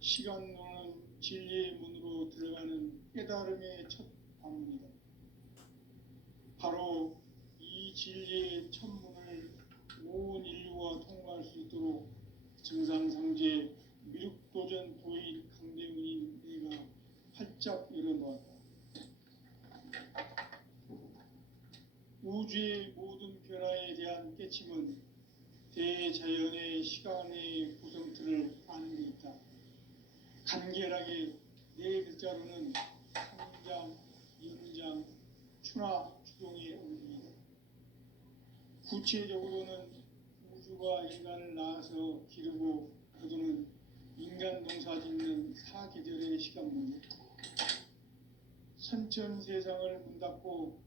시간론은 진리의 문으로 들어가는 깨달음의 첫 방문이다. 바로 이 진리의 첫 문을 온 인류가 통과할 수 있도록 증산상제 미륵도전 도인 강대문인 내가 활짝 열어놓았다. 우주의 모든 변화에 대한 깨침은 대자연의 시간의 구성틀을 아는 데 있다. 간결하게 네 글자로는 성장, 연장, 추나 추동의 원리이다. 구체적으로는 우주가 인간을 낳아서 기르고 거두는 인간 농사 짓는 사계절의 시간문제, 선천 세상을 문 닫고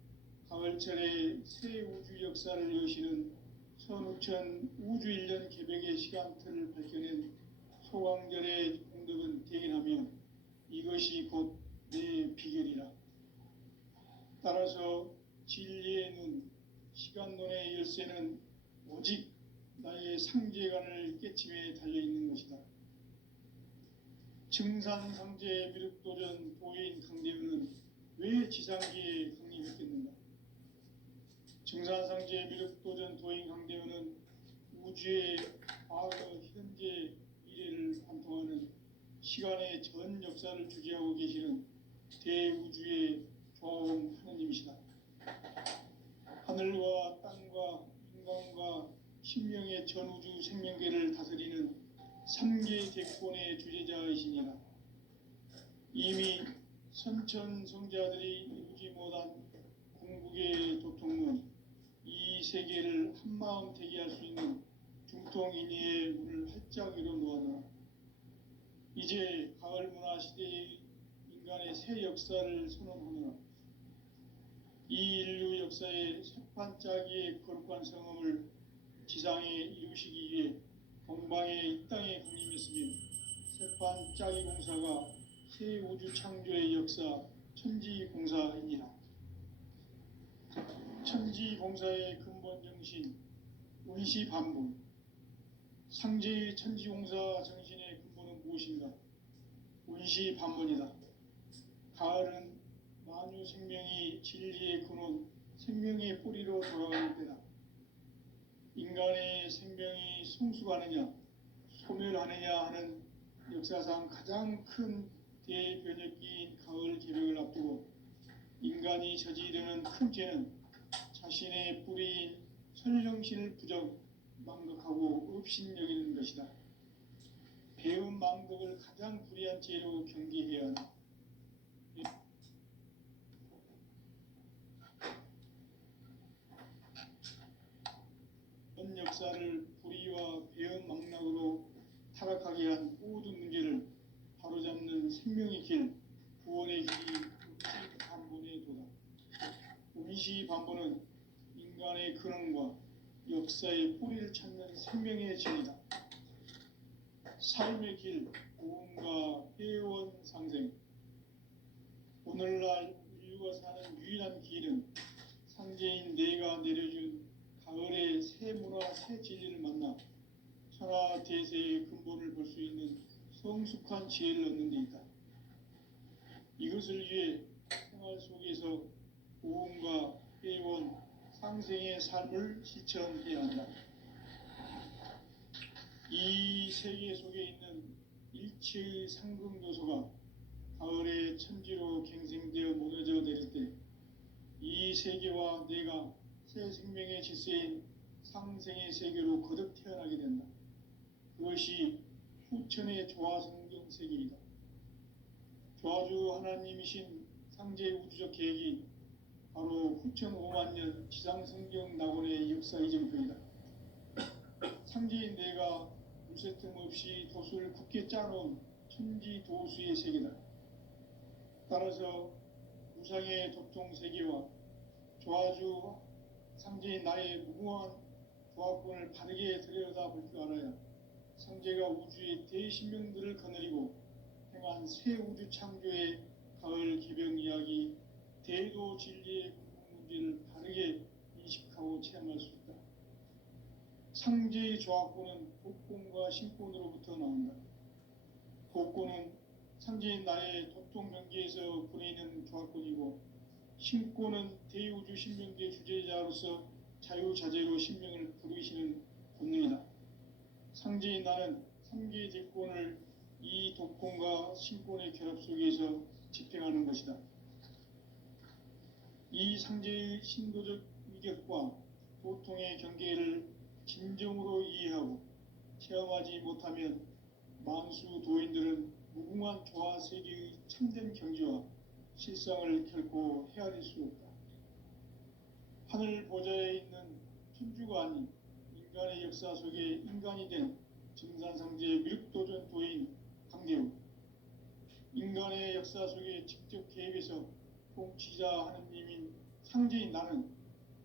가을철에 새 우주 역사를 여시는 선우천 우주 1년 개벽의 시간틀을 밝혀낸 소강절의 공덕은 대견하며 이것이 곧 내 비결이라. 따라서 진리의 눈, 시간론의 열쇠는 오직 나의 상제관을 깨침에 달려있는 것이다. 증산상제 미륵도전 도인 강대문은 왜 지상기에 강림했겠는가? 증산상제 미륵도전 도인 강대문은 우주의 과거, 현재, 미래를 관통하는 시간의 전 역사를 주재하고 계시는 대우주의 조화원 하느님이시다. 하늘과 땅과 인간과 신명의 전우주 생명계를 다스리는 3계 대권의 주재자이시니라. 이미 선천성자들이 이루지 못한 궁극의 도통문, 이 세계를 한마음 되게 할 수 있는 중통인의의 문을 활짝 열어놓아라. 이제 가을 문화 시대의 인간의 새 역사를 선언하노라. 이 인류 역사의 새판짜기의 거룩한 성음을 지상에 이루시기 위해 동방의 이 땅에 강림했으며 새판짜기 공사가 새 우주 창조의 역사 천지공사이니라. 천지공사의 근본 정신 운시반분, 상제의 천지공사 정신의 근본은 무엇인가? 운시반분이다. 가을은 만유 생명이 진리의 근원, 생명의 뿌리로 돌아가는 때다. 인간의 생명이 성숙하느냐, 소멸하느냐 하는 역사상 가장 큰 대변혁기인 가을 개벽을 앞두고 인간이 저지르는 큰 죄는 자신의 뿌리인 설령신을 부정, 망각하고 업신여기는 것이다. 배운 망덕을 가장 불의한 죄로 경계해야 한다. 전 역사를 불의와 배은 망락으로 타락하게 한 모든 문제를 바로잡는 생명의 길, 구원의 길이 운시반본의 도다. 운시반본은 인간의 근원과 역사의 뿌리를 찾는 생명의 진이다. 삶의 길, 고음과 회원 상생. 오늘날 인류가 사는 유일한 길은 상제인 내가 내려준 가을의 새 문화, 새 진리를 만나 천하 대세의 근본을 볼 수 있는 성숙한 지혜를 얻는 데 있다. 이것을 위해 생활 속에서 고음과 회원, 상생의 삶을 실천해야 한다. 이 세계 속에 있는 일체의 상금 요소가 가을의 천지로 갱생되어 무너져 내릴 때 이 세계와 내가 새 생명의 질서인 상생의 세계로 거듭 태어나게 된다. 그것이 후천의 조화성경 세계이다. 조화주 하나님이신 상제 우주적 계획이 바로 후천 5만 년 지상성경 낙원의 역사 이정표이다. 상제인 내가 무쇠틈 없이 도수를 굳게 짜놓은 천지 도수의 세계다. 따라서 무상의 도통 세계와 조화주 상제인 나의 무궁한 조합권을 바르게 들여다볼 줄 알아야 상제가 우주의 대신명들을 거느리고 행한 새 우주 창조의 가을 개벽 이야기, 대도 진리의 문제를 바르게 인식하고 체험할 수 있다. 상제의 조합권은 복권과 신권으로부터 나온다. 독고는 상제인 나의 도통 경계에서 보내는 조합권이고, 신고는 대우주 신명계 주제자로서 자유자재로 신명을 부르시는 본능이다. 상제인 나는 3개의 대권을 이 독권과 신권의 결합 속에서 집행하는 것이다. 이 상제의 신도적 위격과 도통의 경계를 진정으로 이해하고 체험하지 못하면 만수 도인들은 무궁한 조화 세계의 참된 경지와 실상을 결코 헤아릴 수 없다. 하늘 보좌에 있는 천주가 아닌 인간의 역사 속에 인간이 된 증산상제 미륵도전 도인 강대우, 인간의 역사 속에 직접 개입해서 통치자 하느님인 상제인 나는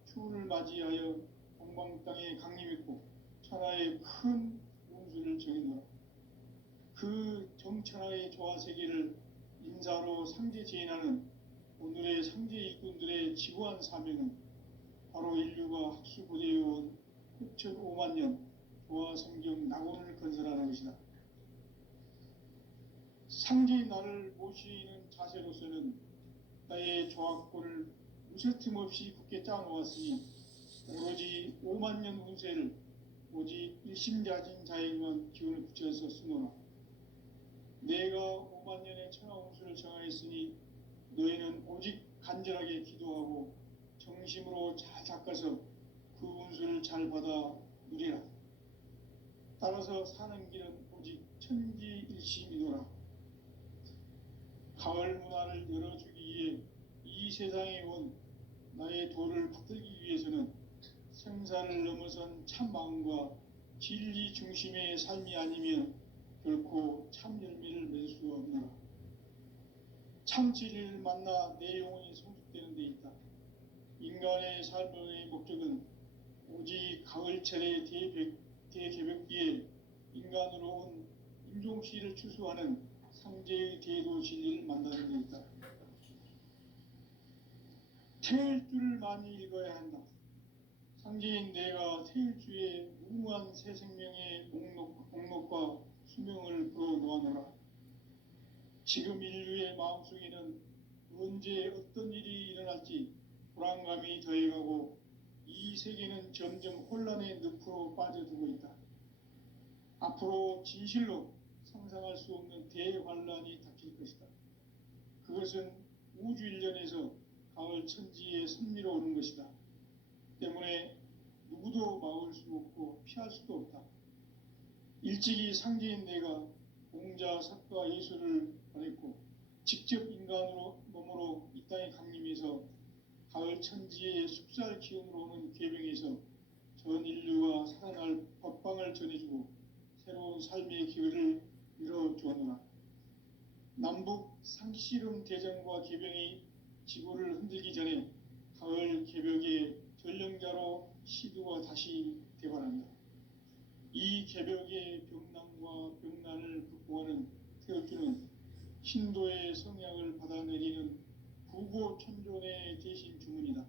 추운을 맞이하여 동방 땅에 강림했고 천하의 큰 운수를 정했노라. 그 정천하의 조화세계를 인사로 상제 제인하는 오늘의 상제 일꾼들의 지구한 사명은 바로 인류가 학수고대해온 6,500만 년 조화성경 낙원을 건설하는 것이다. 상제인 나를 모시는 자세로서는 나의 조합권을 무쇠틈 없이 굳게 짜놓았으니 오로지 5만 년 운세를 오직 일심자진 자에게만 기운을 붙여서 쓰노라. 내가 5만 년의 천하 운수를 정하였으니 너희는 오직 간절하게 기도하고 정심으로 잘 닦아서 그 운수를 잘 받아 누리라. 따라서 사는 길은 오직 천지일심이노라. 가을 문화를 열어주기 위해 이 세상에 온 나의 도를 붙들기 위해서는 생사를 넘어선 참 마음과 진리 중심의 삶이 아니면 결코 참 열매를 맺을 수 없노라. 참 진리를 만나 내 영혼이 성숙되는 데 있다. 인간의 삶의 목적은 오직 가을철의 대개벽기에 인간으로 온 임종씨를 추수하는 상제의 대도 진리를 만나는 데 있다. 태일주를 많이 읽어야 한다. 상제인 내가 태일주의 무궁한 새 생명의 목록과 수명을 풀어놓아노라. 지금 인류의 마음속에는 언제 어떤 일이 일어날지 불안감이 더해가고 이 세계는 점점 혼란의 늪으로 빠져들고 있다. 앞으로 진실로 상상할 수 없는 대환란이 닥칠 것이다. 그것은 우주 일련에서 가을 천지에 선미로 오는 것이다. 때문에 누구도 막을 수 없고 피할 수도 없다. 일찍이 상제인 내가 공자, 석가, 예수를 보냈고 직접 인간으로 몸으로 이 땅에 강림해서 가을 천지의 숲살 기운으로 오는 계병에서 전 인류가 살아날 법방을 전해주고 새로운 삶의 기회를 열어주었노라. 남북 상씨름 대전과 계병이 지구를 흔들기 전에 가을 개벽의 전령자로 시두가 다시 대발한다. 이 개벽의 병난과 병난을 극복하는 태울주는 신도의 성약을 받아내리는 부고천존의 대신 주문이다.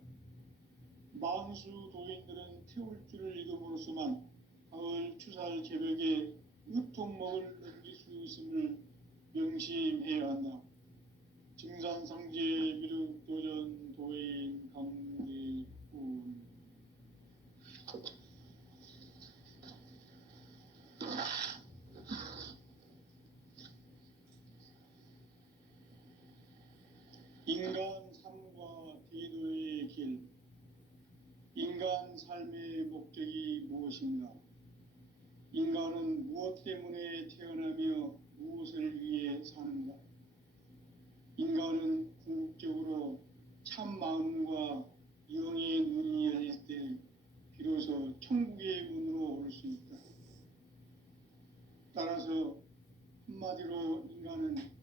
만수 도인들은 태울주를 읽음으로써만 가을 추살 개벽에 으통목을 넘길 수 있음을 명심해야 한다. 증산상제 미륵도전 도인 강대훈. 인간 삶과 대도의 길. 인간 삶의 목적이 무엇인가? 인간은 무엇 때문에 태어나며 무엇을 위해 사는가? 인간은 궁극적으로 참 마음과 영의 눈이 열릴 때 비로소 천국의 문으로 올 수 있다. 따라서 한마디로 인간은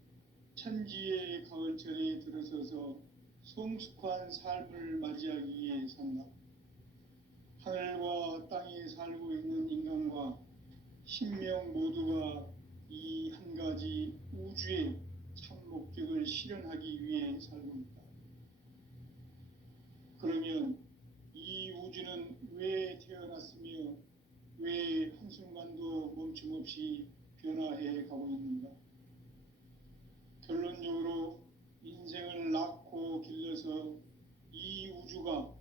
천지의 가을철에 들어서서 성숙한 삶을 맞이하기 위해 산다. 하늘과 땅에 살고 있는 인간과 신명 모두가 이 한 가지 우주의 참 목적을 실현하기 위해 살고 있다. 그러면 이 우주는 왜 태어났으며 왜 한순간도 멈춤없이 변화해 가고 있는가? 결론적으로 인생을 낳고 길러서 이 우주가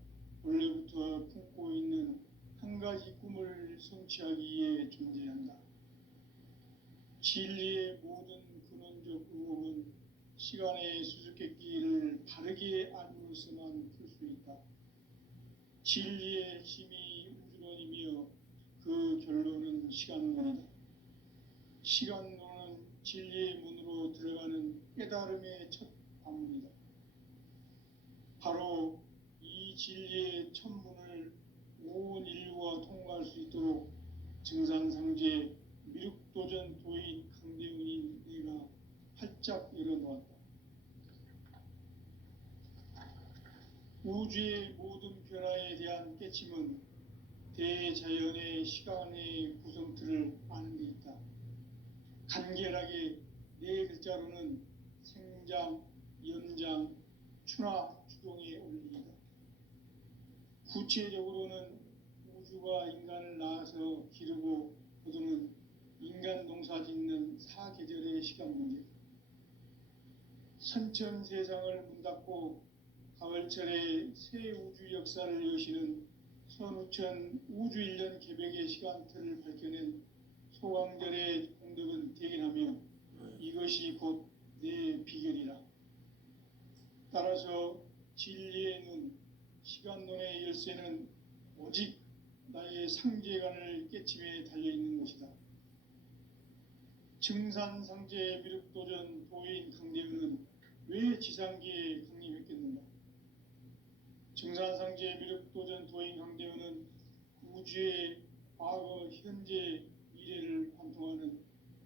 원래부터 품고 있는 한 가지 꿈을 성취하기 위해 존재한다. 진리의 모든 근원적 의혹은 시간의 수수께끼를 바르게 알므로서만 풀 수 있다. 진리의 핵심이 우주론이며 그 결론은 시간론이다. 시간론은 진리의 문으로 들어가는 깨달음의 첫 방문이다. 바로 이 진리의 첫 문을 온 인류가 통과할 수 있도록 증산상제 미륵도전 도인 강대훈인 내가 활짝 열어놓았다. 우주의 모든 변화에 대한 깨침은 대자연의 시간의 구성틀을 아는 데 있다. 간결하게 네 글자로는 생장, 연장, 추나 추동의 원리이다. 구체적으로는 우주가 인간을 낳아서 기르고 거두는 인간 농사 짓는 사계절의 시간 문제, 선천 세상을 문 닫고 가을철에 새 우주 역사를 여시는 선우천 우주 1년 개백의 시간틀을 밝혀낸 소강절의 공덕은 대견하며 이것이 곧 내 비결이라. 따라서 진리의 눈, 시간론의 열쇠는 오직 나의 상제관을 깨침에 달려있는 것이다. 증산상제 미륵도전 도인 강대훈은 왜 지상기에 강림했겠는가? 증산상제 미륵도전 도인 강대훈은 우주의 과거, 현재, 미래를 관통하는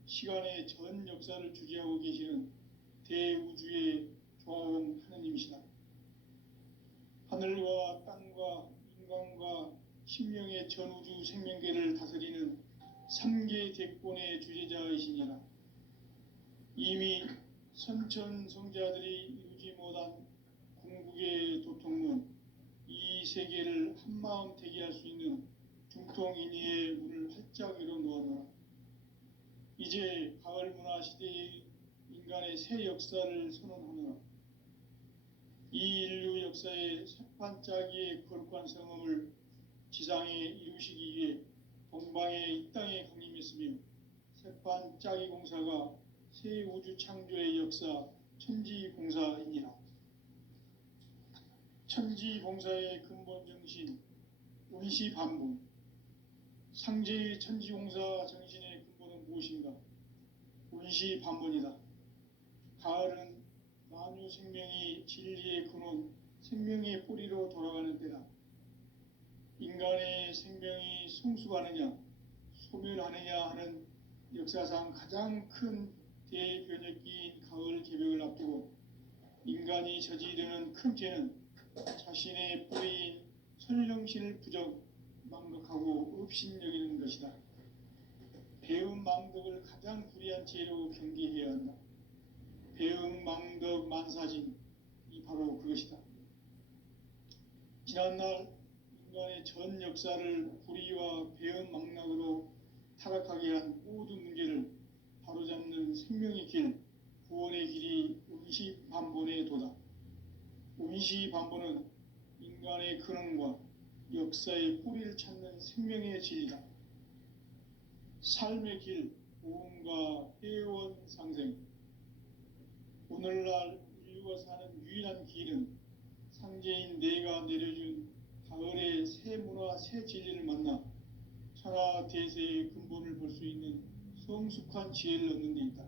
시간의 전 역사를 주재하고 계시는 대우주의 조화원 하느님이시다. 하늘과 땅과 인간과 신명의 전우주 생명계를 다스리는 3계 대권의 주재자이시니라. 이미 선천성자들이 이루지 못한 궁극의 도통문, 이 세계를 한마음 되게 할 수 있는 중통인의의 문을 활짝 열어놓아라. 이제 가을 문화 시대의 인간의 새 역사를 선언하노라. 이 인류 역사의 새판짜기의 거룩한 성험을 지상에 이루시기 위해 동방의 이 땅에 강림했으며 새판짜기 공사가 새 우주 창조의 역사 천지공사이니라. 천지공사의 근본 정신 운시반분, 상제의 천지공사 정신의 근본은 무엇인가? 운시반분이다. 가을은 만유 생명이 진리의 근원, 생명의 뿌리로 돌아가는 때다. 인간의 생명이 성숙하느냐, 소멸하느냐 하는 역사상 가장 큰 대변혁기인 가을 개벽을 앞두고 인간이 저지르는 큰 죄는 자신의 뿌리인 설령신을 부정, 망각하고 업신여기는 것이다. 배음 망덕을 가장 불의한 죄로 경계해야 한다. 배음 망덕 만사진이 바로 그것이다. 지난날 인간의 전 역사를 불의와 배음 망락으로 타락하게 한 모든 문제를 바로잡는 생명의 길, 구원의 길이 운시반본의 도다. 운시반본은 인간의 근원과 역사의 뿌리를 찾는 생명의 진리다. 삶의 길, 보험과 회원 상생. 오늘날 인류가 사는 유일한 길은 상제인 내가 내려준 가을의 새 문화, 새 진리를 만나 천하 대세의 근본을 볼 수 있는 성숙한 지혜를 얻는 데 있다.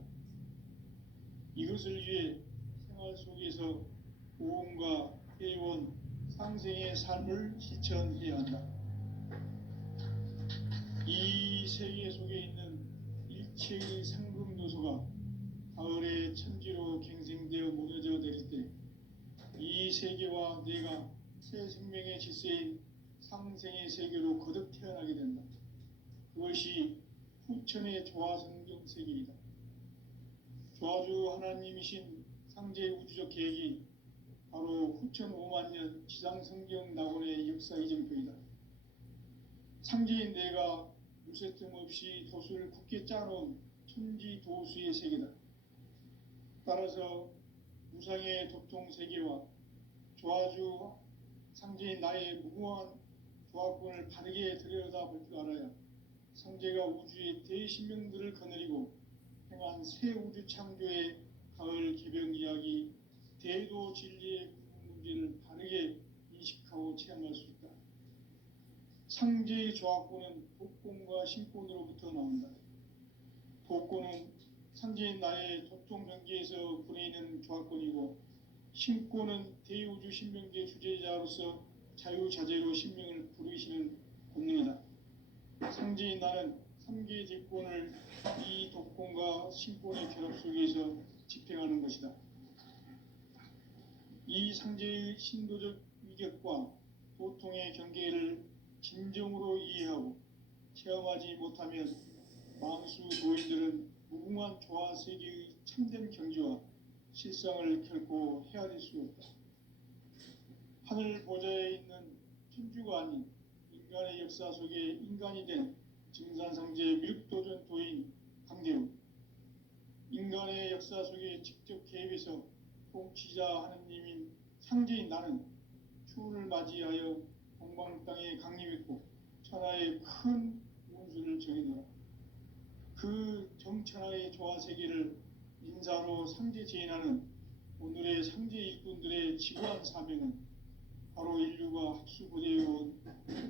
이것을 위해 생활 속에서 보험과 회원, 상생의 삶을 실천해야 한다. 이 세계 속에 있는 일체의 상금 요소가 가을의 천지로 갱생되어 무너져 내릴 때 이 세계와 내가 새 생명의 질서인 상생의 세계로 거듭 태어나게 된다. 그것이 후천의 조화성경 세계이다. 조화주 하나님이신 상제 우주적 계획이 바로 후천 5만 년 지상성경 낙원의 역사 이정표이다. 상제인 내가 무쇠 틈 없이 도수를 굳게 짜놓은 천지 도수의 세계다. 따라서 무상의 도통 세계와 조화주 상제인 나의 무궁한 조합권을 바르게 들여다볼 줄 알아야 상제가 우주의 대신명들을 거느리고 행한 새 우주 창조의 가을 개병 이야기, 대도 진리의 문제를 바르게 인식하고 체험할 수 있다. 상제의 조합권은 복권과 신권으로부터 나온다. 복권은 상제인 나의 도통 경계에서 부리는 조합권이고, 신권은 대우주 신명계 주제자로서 자유자재로 신명을 부르시는 권능이다. 상제인 나는 3개의 직권을 이 독권과 신권의 결합 속에서 집행하는 것이다. 이 상제의 신도적 위격과 도통의 경계를 진정으로 이해하고 체험하지 못하면 만수 도인들은 무궁한 조화 세계의 참된 경지와 실상을 결코 헤아릴 수 없다. 하늘 보좌에 있는 천주가 아닌 인간의 역사 속에 인간이 된 증산상제 밀도전 도인 강대우, 인간의 역사 속에 직접 개입해서 통치자 하느님인 상제인 나는 추운을 맞이하여 동방 땅에 강림했고 천하의 큰 운수를 정해놓아 그 정천하의 조화세계를 인사로 상제 제인하는 오늘의 상제 일꾼들의 지구한 사명은 바로 인류가 학수고대해온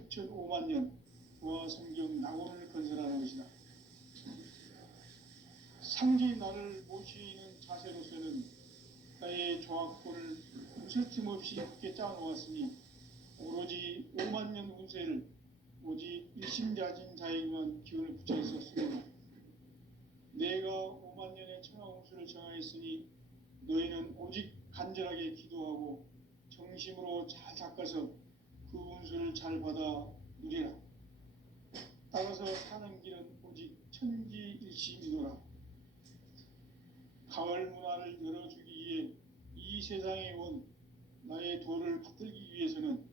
6,500만 년 조화성경 낙원을 건설하는 것이다. 상제인 나를 모시는 자세로서는 나의 조합권을 무설틈 없이 굳게 짜놓았으니 오로지 5만 년 운세를 오직 일심자진 자에게만 기운을 붙여 있었으므로 내가 5만 년의 천하 운수를 정하였으니 너희는 오직 간절하게 기도하고 정심으로 잘 닦아서 그 운수를 잘 받아 누리라. 따라서 사는 길은 오직 천지일심이노라. 가을 문화를 열어주기 위해 이 세상에 온 나의 도를 받들기 위해서는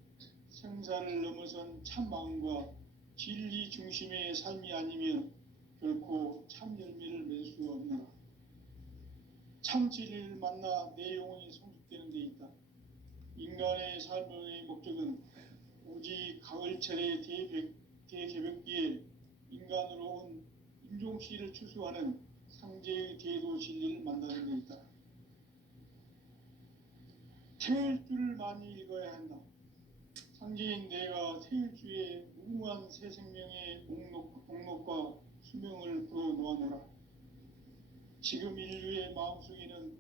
생사를 넘어선 참 마음과 진리 중심의 삶이 아니면 결코 참 열매를 맺을 수 없노라. 참 진리를 만나 내 영혼이 성숙되는 데 있다. 인간의 삶의 목적은 오직 가을철의 대개벽기에 인간으로 온 인종씨를 추수하는 상제의 대도 진리를 만나는 데 있다. 태일주를 많이 읽어야 한다. 상제인 내가 태일주의 무궁한 새 생명의 목록과 수명을 불어놓아노라. 지금 인류의 마음속에는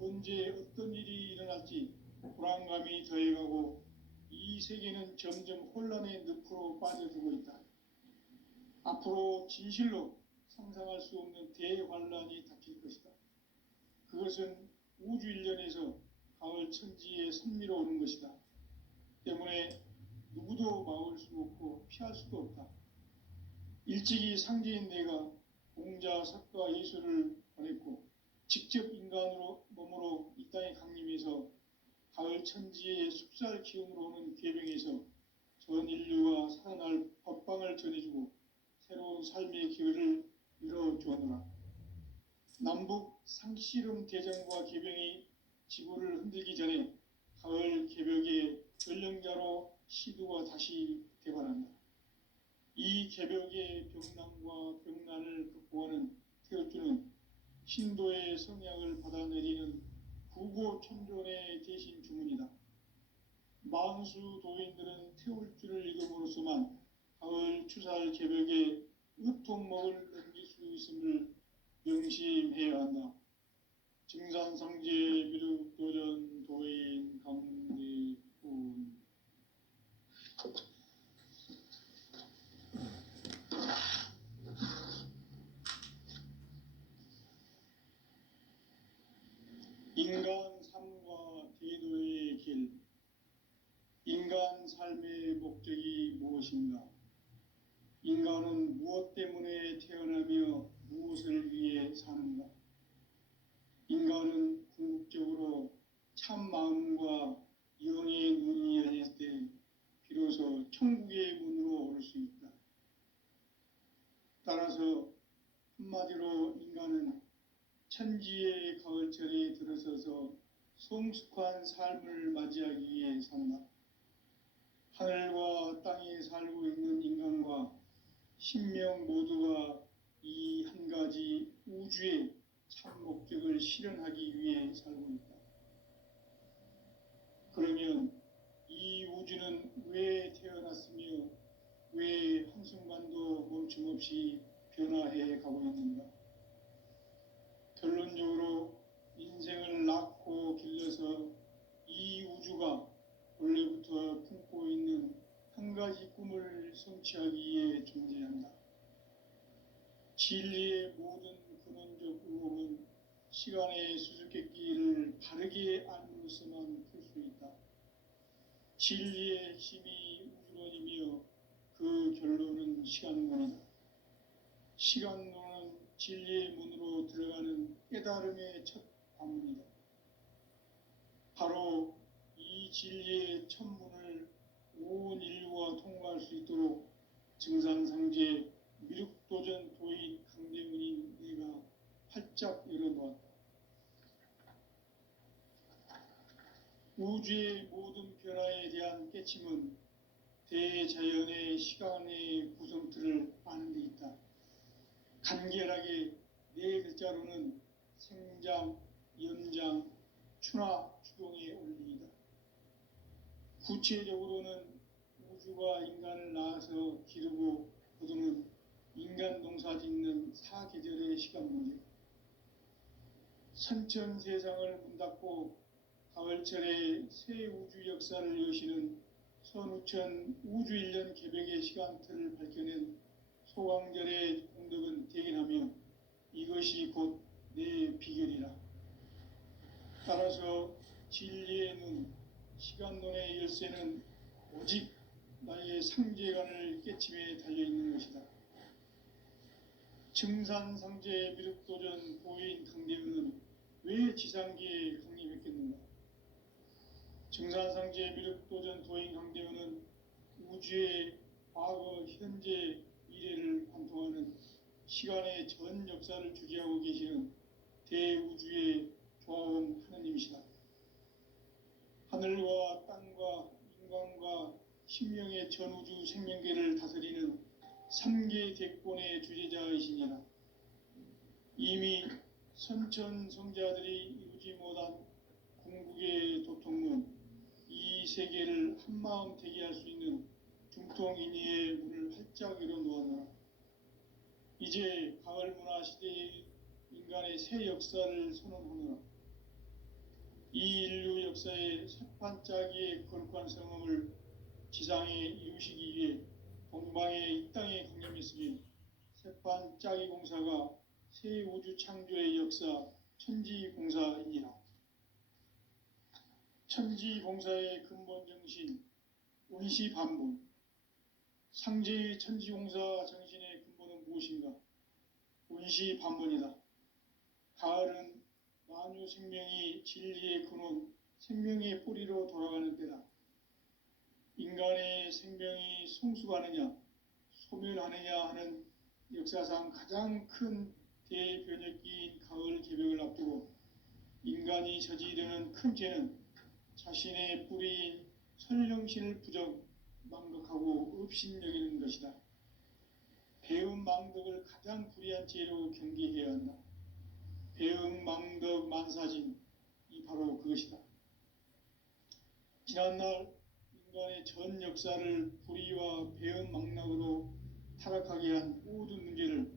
언제 어떤 일이 일어날지 불안감이 더해가고 이 세계는 점점 혼란의 늪으로 빠져들고 있다. 앞으로 진실로 상상할 수 없는 대환란이 닥칠 것이다. 그것은 우주 일련에서 가을 천지에 선미로 오는 것이다. 때문에 누구도 막을 수 없고 피할 수도 없다. 일찍이 상제인 내가 공자, 석가, 예수를 보냈고 직접 인간으로 몸으로 이 땅에 강림해서 가을 천지의 숲살 기운으로 오는 계병에서 전 인류가 살아날 법방을 전해주고 새로운 삶의 기회를 열어주었노라. 남북 상씨름 대전과 계병이 지구를 흔들기 전에 가을 개벽의 전령자로 시두가 다시 대발한다. 이 개벽의 병난과 병난을 극복하는 태어주는 신도의 성약을 받아내리는 구고천존의 대신 주문이다. 만수 도인들은 태울주를 읽음으로써만 가을 추살 개벽의 으통목을 넘길 수 있음을 명심해야 한다. 증산상제 미륵도전 도인 강대훈. 인간 삶과 대도의 길. 인간 삶의 목적이 무엇인가? 인간은 무엇 때문에 태어나며 무엇을 위해 사는가? 인간은 궁극적으로 참 마음과 영의 눈이 열릴 때 비로소 천국의 문으로 올 수 있다. 따라서 한마디로 인간은 천지의 가을철에 들어서서 성숙한 삶을 맞이하기 위해 산다. 하늘과 땅에 살고 있는 인간과 신명 모두가 이 한 가지 우주의 참 목적을 실현하기 위해 살고 있다. 그러면 이 우주는 왜 태어났으며 왜 한순간도 멈춤없이 변화해 가고 있는가? 결론적으로 인생을 낳고 길러서 이 우주가 원래부터 품고 있는 한 가지 꿈을 성취하기 위해 존재한다. 진리의 모든 근원적 의혹은 시간의 수수께끼를 바르게 알므로서만 풀 수 있다. 진리의 핵심이 우주론이며 그 결론은 시간론이다. 시간론은 진리의 문으로 들어가는 깨달음의 첫 관문이다. 바로 이 진리의 첫 문을 온 인류가 통과할 수 있도록 증산상제 미륵도전 도인 강대문인 내가 활짝 열어놓았다. 우주의 모든 변화에 대한 깨침은 대자연의 시간의 구성틀을 아는 데 있다. 간결하게 네 글자로는 생장, 연장, 추나 추동의 원리이다. 구체적으로는 우주가 인간을 낳아서 기르고 거두는 인간 농사 짓는 사계절의 시간 문제, 선천 세상을 문 닫고 가을철에 새 우주 역사를 여시는 선우천 우주 1년 개백의 시간틀을 밝혀낸 소강절의 공덕은 대견하며 이것이 곧 내 비결이라. 따라서 진리의 눈, 시간론의 열쇠는 오직 나의 상제관을 깨침에 달려있는 것이다. 증산상제 미륵도전 도인 강대문은 왜 지상기에 강림했겠는가? 증산상제 미륵도전 도인 강대문은 우주의 과거, 현재, 미래를 관통하는 시간의 전 역사를 주재하고 계시는 대우주의 조화원 하느님이시다. 하늘과 땅과 인간과 신명의 전우주 생명계를 다스리는 3개 대권의 주재자이시니라. 이미 선천성자들이 이루지 못한 궁극의 도통문, 이 세계를 한마음 되게 할 수 있는 중통인의의 문을 활짝 열어놓았노라. 이제 가을 문화 시대의 인간의 새 역사를 선언하노라. 이 인류 역사의 새판짜기의 거룩한 성음을 지상에 이루시기 위해 동방의 이 땅에 강림했으니 새판짜기 공사가 새 우주 창조의 역사 천지공사이니라. 천지공사의 근본 정신 운시반분, 상제의 천지공사 정신의 근본은 무엇인가? 운시반분이다. 가을은 만유 생명이 진리의 근원, 생명의 뿌리로 돌아가는 때다. 인간의 생명이 성숙하느냐, 소멸하느냐 하는 역사상 가장 큰 대변혁기인 가을 개벽을 앞두고 인간이 저지르는 큰 죄는 자신의 뿌리인 설령신을 부정, 망덕하고 업신여기는 것이다. 배음 망덕을 가장 불의한 죄로 경계해야 한다. 배음 망덕 만사진, 이 바로 그것이다. 지난날 인간의 전 역사를 불의와 배음 망락으로 타락하게 한 모든 문제를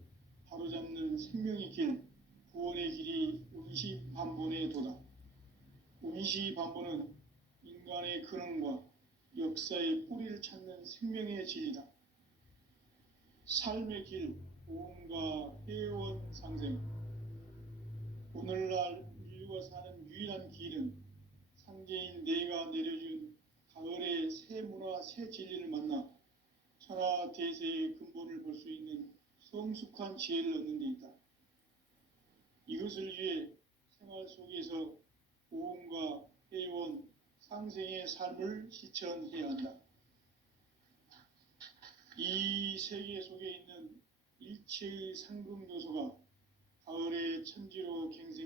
바로잡는 생명의 길, 구원의 길이 운시반본의 도다. 운시반본은 인간의 근원과 역사의 뿌리를 찾는 생명의 진리다. 삶의 길, 보험과 회원 상생. 오늘날 인류가 사는 유일한 길은 상제인 내가 내려준 가을의 새 문화, 새 진리를 만나 천하 대세의 근본을 볼 수 있는 성숙한 지혜를 얻는 데 있다. 이것을 위해 생활 속에서 보험과 회원, 상생의 삶을 실천해야 한다. 이 세계 속에 있는 일체의 상금 요소가 가을의 천지로 갱생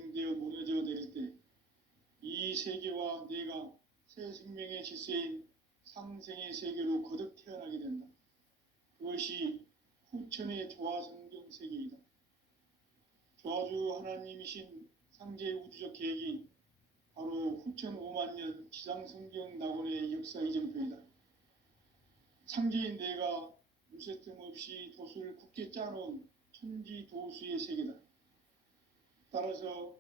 이 세계와 내가 새 생명의 질서인 상생의 세계로 거듭 태어나게 된다. 그것이 후천의 조화성경 세계이다. 조화주 하나님이신 상제의 우주적 계획이 바로 후천 5만 년 지상성경 낙원의 역사 이정표이다. 상제인 내가 무쇠 틈 없이 도수를 굳게 짜놓은 천지 도수의 세계다. 따라서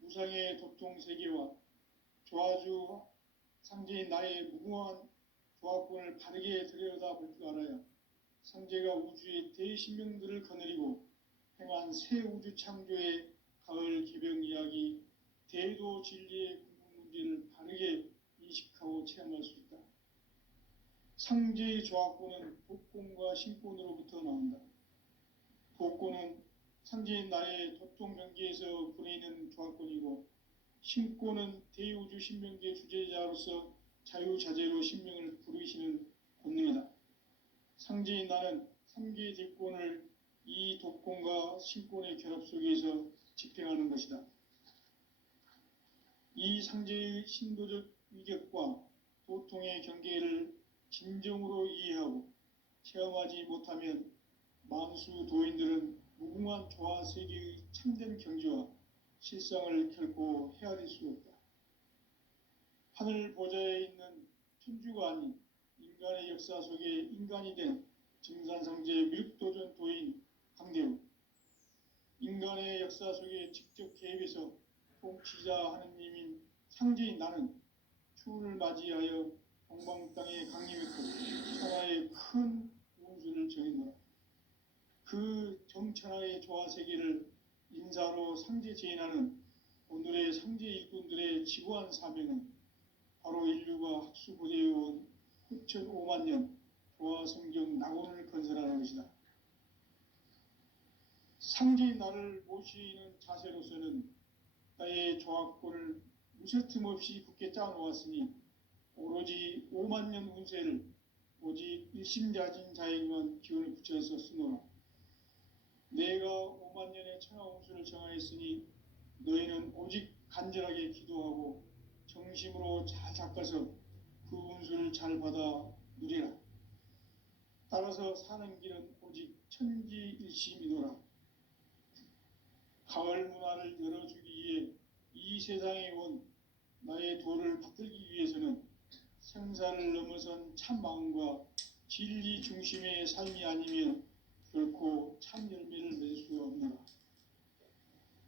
무상의 도통 세계와 조화주 상제인 나의 무궁한 조화권을 바르게 들여다볼 줄 알아야 상제가 우주의 대신명들을 거느리고 행한 새 우주 창조의 가을 개병 이야기, 대도 진리의 궁극 문제를 바르게 인식하고 체험할 수 있다. 상제의 조화권은 복권과 신권으로부터 나온다. 복권은 상제인 나의 도통 경계에서 보내는 조화권이고, 신권은 대우주 신명계 주제자로서 자유자재로 신명을 부르시는 권능이다. 상제인 나는 3개의 대권을 이 독권과 신권의 결합 속에서 집행하는 것이다. 이 상제의 신도적 위격과 도통의 경계를 진정으로 이해하고 체험하지 못하면 만수 도인들은 무궁한 조화 세계의 참된 경지와 실상을 결코 헤아릴 수 없다. 하늘 보좌에 있는 천주가 아닌 인간의 역사 속에 인간이 된 증산상제 미륵도전 도인 강대우, 인간의 역사 속에 직접 개입해서 통치자 하느님인 상제인 나는 추운을 맞이하여 동방 땅에 강림했고 천하의 큰 운수를 정했노라. 그 정천하의 조화 세계를 인사로 상제 제인하는 오늘의 상제 일꾼들의 지구한 사명은 바로 인류가 학수고대해온 후천 5만 년 조화 성경 낙원을 건설하는 것이다. 상제인 나를 모시는 자세로서는 나의 조화권을 무쇠틈 없이 굳게 짜놓았으니 오로지 5만 년 운세를 오직 일심자진 자에게만 기운을 붙여서 쓰노라. 내가 5만 년의 천하 운수를 정하였으니 너희는 오직 간절하게 기도하고 정심으로 잘 닦아서 그 운수를 잘 받아 누리라. 따라서 사는 길은 오직 천지일심이노라. 가을 문화를 열어주기 위해 이 세상에 온 나의 도를 받들기 위해서는 생사를 넘어선 참 마음과 진리 중심의 삶이 아니면 결코 참 열매를 낼 수 없노라.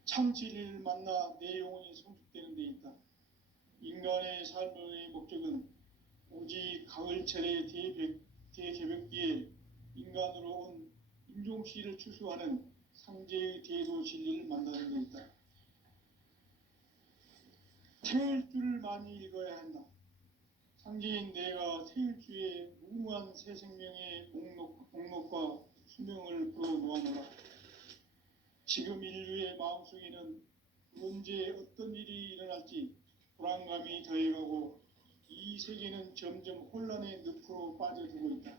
참 진리를 만나 내 영혼이 성숙되는 데 있다. 인간의 삶의 목적은 오직 가을철의 대개벽기에 인간으로 온 인종씨를 추수하는 상제의 대도 진리를 만나는 데 있다. 태일주를 많이 읽어야 한다. 상제인 내가 태일주의 무궁한 새 생명의 목록과 수명을 풀어놓아노라. 지금 인류의 마음속에는 언제 어떤 일이 일어날지 불안감이 더해가고 이 세계는 점점 혼란의 늪으로 빠져들고 있다.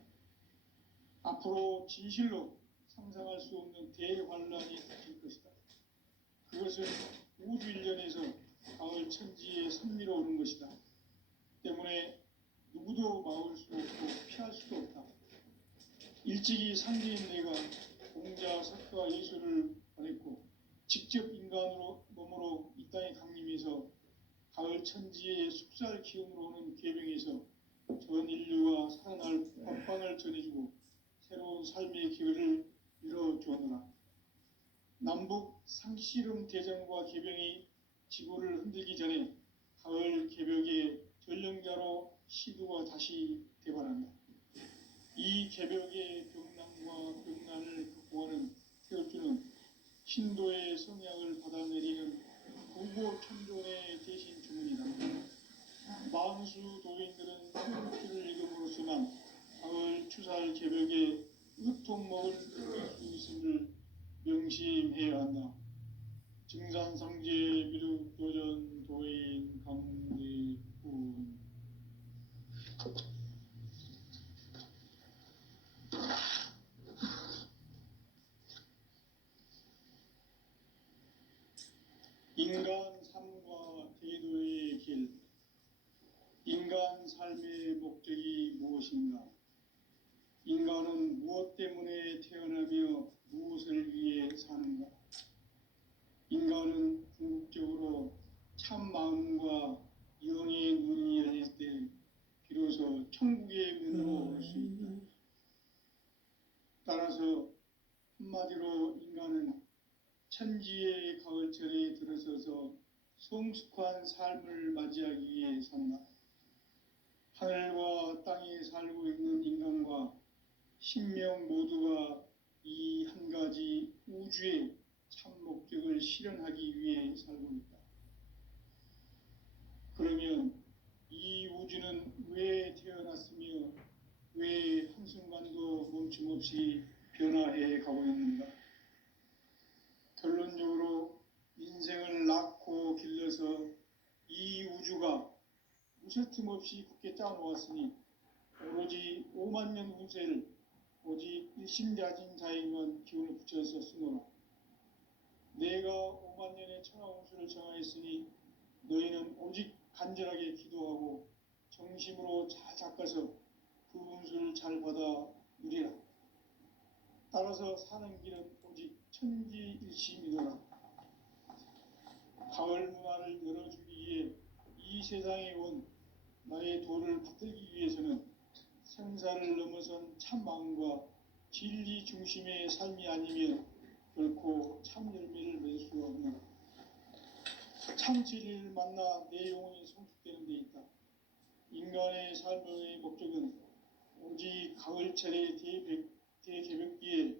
앞으로 진실로 상상할 수 없는 대환란이 닥칠 것이다. 그것은 우주 일련에서 가을 천지에 선미로 오는 것이다. 때문에 누구도 막을 수 없고 피할 수도 없다. 일찍이 상제인 내가 공자, 석가, 예수를 보냈고 직접 인간으로 몸으로 이 땅에 강림해서 가을 천지의 숙살 기운으로 오는 계병에서 전 인류가 살아날 법방을 전해주고 새로운 삶의 기회를 열어주었노라. 남북 상씨름 대전과 계병이 지구를 흔들기 전에 가을 개벽의 전령자로 시두가 다시 대발한다. 이 개벽의 병난과 병난을 극복하는 태어주는 신도의 성향을 받아내리는 구보 천존의 대신 주문이다. 만수 도인들은 태어주를 읽음으로써만 가을 추살 개벽의 으통먹을 느낄 수 있음을 명심해야 한다. 증산상제 미륵도전 도인 강대훈. 인간 삶과 대도의 길. 인간 삶의 목적이 무엇인가? 인간은 무엇 때문에 태어나며 무엇을 위해 사는가? 인간은 궁극적으로 참 마음과 영의 눈이 열릴 때 비로소 천국의 문으로 올 수 있다. 따라서 한마디로 인간은 천지의 가을철에 들어서서 성숙한 삶을 맞이하기 위해 산다. 하늘과 땅에 살고 있는 인간과 신명 모두가 이 한 가지 우주의 참 목적을 실현하기 위해 살고 있다. 그러면 이 우주는 왜 태어났으며 왜 한순간도 멈춤없이 변화해 가고 있는가? 결론적으로 인생을 낳고 길러서 이 우주가 무쇠틈 없이 굳게 짜놓았으니 오로지 5만 년 운세를 오직 일심자진 자에게만 기운을 붙여서 쓰노라. 내가 5만 년의 천하 운수를 정하였으니 너희는 오직 간절하게 기도하고 정심으로 잘 닦아서 그 운수를 잘 받아 누리라. 따라서 사는 길은 오직 천지일심이더라. 가을 문화를 열어주기 위해 이 세상에 온 나의 도를 받들기 위해서는 생사를 넘어선 참 마음과 진리 중심의 삶이 아니면 결코 참 열매를 맺을 수가 없노라. 참 진리를 만나 내 영혼이 성숙되는 데 있다. 인간의 삶의 목적은 오직 가을철의 대개벽기에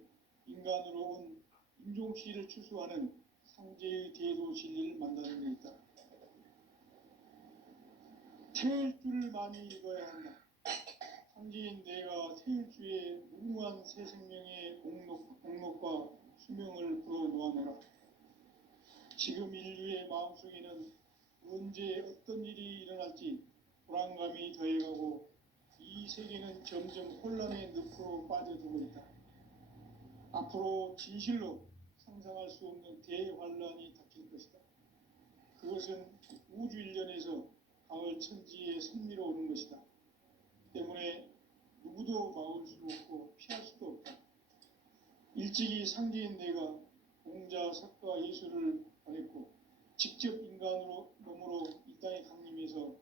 인간으로 온 인종씨를 추수하는 상제의 대도 진리를 만나는 데 있다. 태울 줄을 많이 읽어야 한다. 상제인 내가 태울 주의 무궁한 새 생명의 공록과 수명을 불어놓아노라. 지금 인류의 마음속에는 언제 어떤 일이 일어날지 불안감이 더해가고 이 세계는 점점 혼란의 늪으로 빠져들고 있다. 앞으로 진실로 상상할 수 없는 대환란이 닥칠 것이다. 그것은 우주 일련에서 가을 천지에 선미로 오는 것이다. 때문에 누구도 막을 수도 없고 피할 수도 없다. 일찍이 상제인 내가 공자, 석가, 예수를 보냈고 직접 인간으로 몸으로 이 땅에 강림해서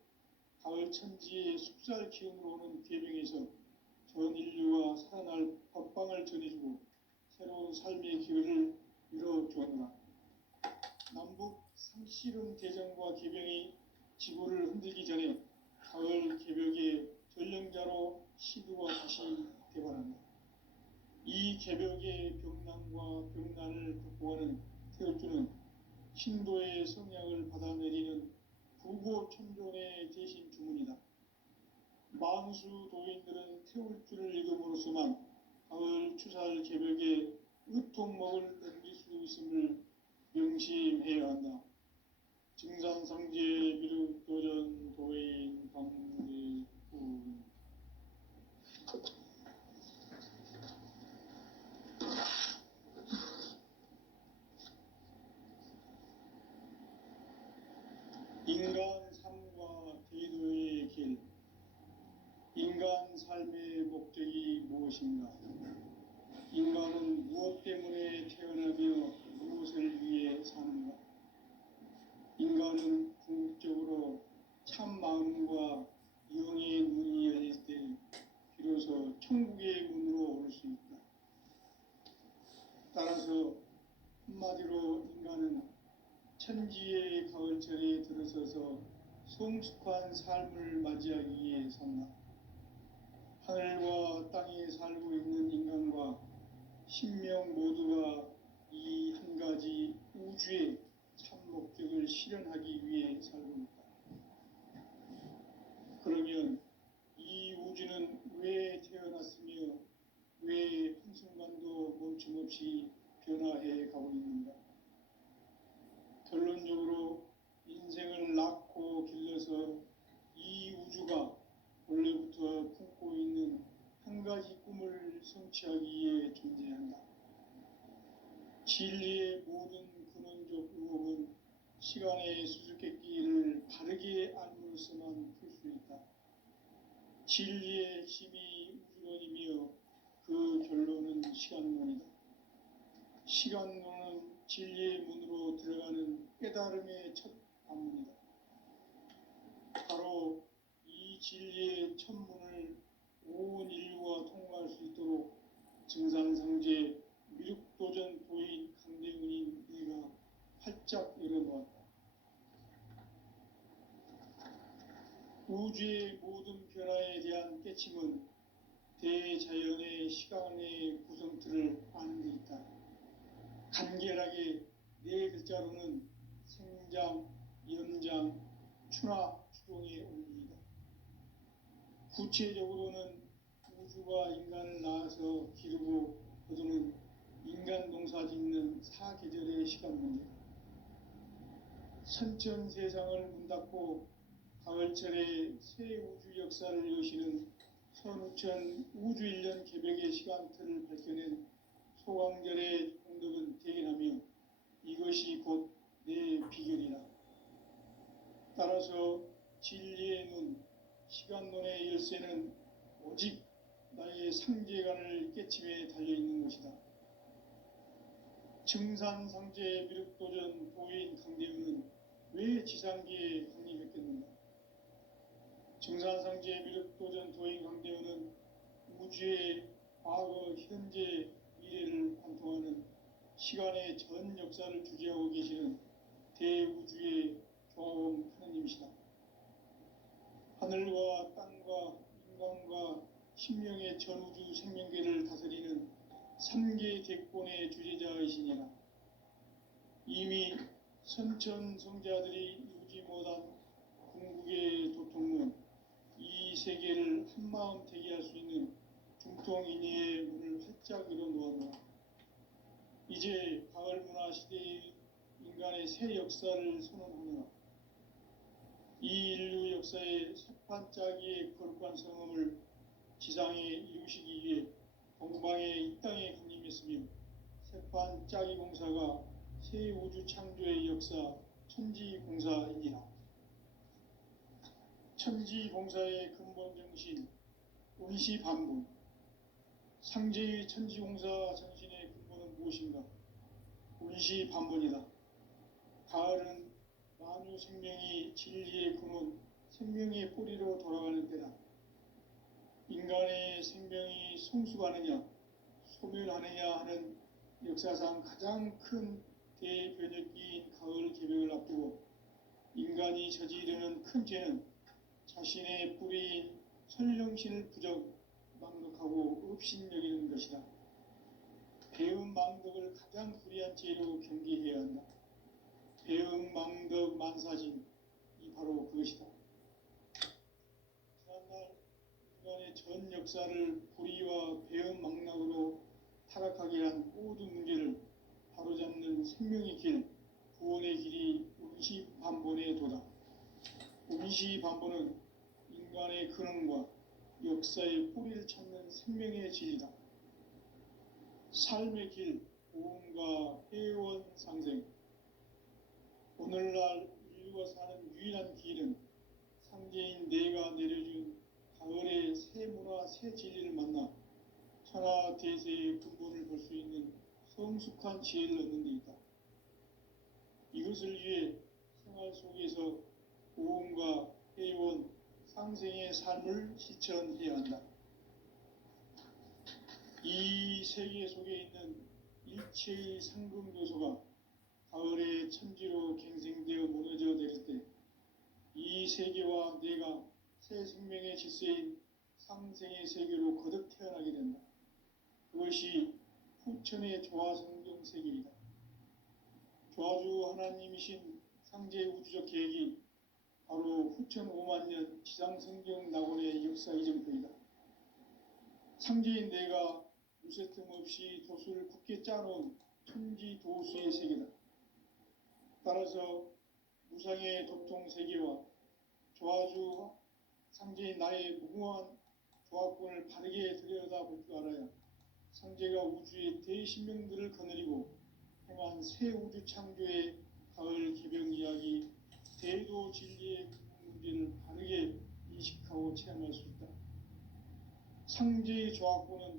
가을 천지의 숲살 기운으로 오는 계명에서 전 인류가 살아날 법방을 전해주고 새로운 삶의 기회를 열어주었노라. 남북 상씨름 대전과 개병이 지구를 흔들기 전에 가을 개벽의 전령자로 시두가 다시 개발한다. 이 개벽의 병난과 병난을 극복하는 태울주는 신도의 성향을 받아내리는 부고천존의 대신 주문이다. 만수 도인들은 태울주를 읽음으로써만 가을 추살 개벽에 의통목을 넘길 수 있음을 명심해야 한다. 증산상제 비륵 도전 도인 강제군. 인간 삶과 대도의 길. 인간 삶의 목적이 무엇인가? 인간은 무엇 때문에 태어나며 무엇을 위해 사는가? 인간은 궁극적으로 참 마음과 영의 눈이 열릴 때 비로소 천국의 문으로 올 수 있다. 따라서 한마디로 인간은 천지의 가을철에 들어서서 성숙한 삶을 맞이하기 위해 산다. 하늘과 땅에 살고 있는 인간과 신명 모두가 이 한 가지 우주의 참 목적을 실현하기 위해 살고 있다. 그러면 이 우주는 왜 태어났으며 왜 한순간도 멈춤없이 변화해 가고 있는가? 결론적으로 인생을 낳고 길러서 이 우주가 원래부터 품고 있는 한 가지 꿈을 성취하기 위해 존재한다. 진리의 모든 근원적 의혹은 시간의 수수께끼를 바르게 알므로서만 풀 수 있다. 진리의 핵심이 우주론이며 그 결론은 시간론이다. 시간론은 진리의 문으로 들어가는 깨달음의 첫 관문이다. 바로 이 진리의 첫 문을 온 인류가 통과할 수 있도록 증산상제 미륵도전 도인 강대훈인 네가 활짝 열어놓았다. 우주의 모든 변화에 대한 깨침은 대자연의 시간의 구성틀을 아는 데 있다. 간결하게 네 글자로는 생장, 연장, 추나 추동의 원리이다. 구체적으로는 우주가 인간을 낳아서 기르고 거두는 인간 농사 짓는 사계절의 시간 문제다. 선천 세상을 문 닫고 가을철에 새 우주 역사를 여시는 선우천 우주 1년 개벽의 시간틀을 밝혀낸 소강절의 공덕은 대견하며 이것이 곧 내 비결이다. 따라서 진리의 눈, 시간론의 열쇠는 오직 나의 상제관을 깨침에 달려있는 것이다. 증산상제 미륵도전 도인 강대훈은 왜 지상기에 강림했겠는가? 증산상제 미륵도전 도인 강대훈은 우주의 과거, 현재, 미래를 관통하는 시간의 전 역사를 주재하고 계시는 대우주의 조화원 하느님이시다. 하늘과 땅과 인간과 신명의 전우주 생명계를 다스리는 3계 대권의 주재자이시니라. 이미 선천성자들이 이루지 못한 궁극의 도통은 이 세계를 한마음 되게 할 수 있는 중통인의의 문을 활짝 열어놓았노라. 이제 가을 문화 시대의 인간의 새 역사를 선언하노라. 이 인류 역사의 새판짜기의 거룩한 성음을 지상에 이루시기 위해 동방의 이 땅에 강림했으며 새판짜기 공사가 새 우주 창조의 역사 천지공사이니라. 천지공사의 근본 정신 운시반분. 상제의 천지공사 정신의 근본은 무엇인가? 운시반분이다. 가을은 만유 생명이 진리의 근원, 생명의 뿌리로 돌아가는 때다. 인간의 생명이 성숙하느냐, 소멸하느냐 하는 역사상 가장 큰 대변혁기인 가을 개벽을 앞두고 인간이 저지르는 큰 죄는 자신의 뿌리인 설령신을 부정, 망덕하고 업신여기는 것이다. 배음 망덕을 가장 불의한 죄로 경계해야 한다. 배음 망덕 만사진이 바로 그것이다. 지난날 인간의 전 역사를 불의와 배음 망락으로 타락하게 한 모든 문제를 바로잡는 생명의 길, 구원의 길이 운시반본의 도다. 운시반본은 인간의 근원과 역사의 뿌리를 찾는 생명의 진리다. 삶의 길, 보험과 회원 상생. 오늘날 인류가 사는 유일한 길은 상제인 내가 내려준 가을의 새 문화, 새 진리를 만나 천하대세의 근본을 볼 수 있는 성숙한 지혜를 얻는 데 있다. 이것을 위해 생활 속에서 보험과 회원, 상생의 삶을 실천해야 한다. 이 세계 속에 있는 일체의 상금 요소가 가을의 천지로 갱생되어 무너져 내릴 때 이 세계와 내가 새 생명의 질서인 상생의 세계로 거듭 태어나게 된다. 그것이 후천의 조화성경 세계이다. 조화주 하나님이신 상제 우주적 계획이 바로 후천 5만 년 지상성경 낙원의 역사 이정표이다. 상제인 내가 무쇠 틈 없이 도수를 굳게 짜놓은 천지 도수의 세계다. 따라서 무상의 도통 세계와 조화주 상제인 나의 무궁한 조합권을 바르게 들여다볼 줄 알아야 상제가 우주의 대신명들을 거느리고 행한 새 우주 창조의 가을 개벽 이야기 진리의 문제를 바르게 인식하고 체험할 수 있다. 상제의 조합구는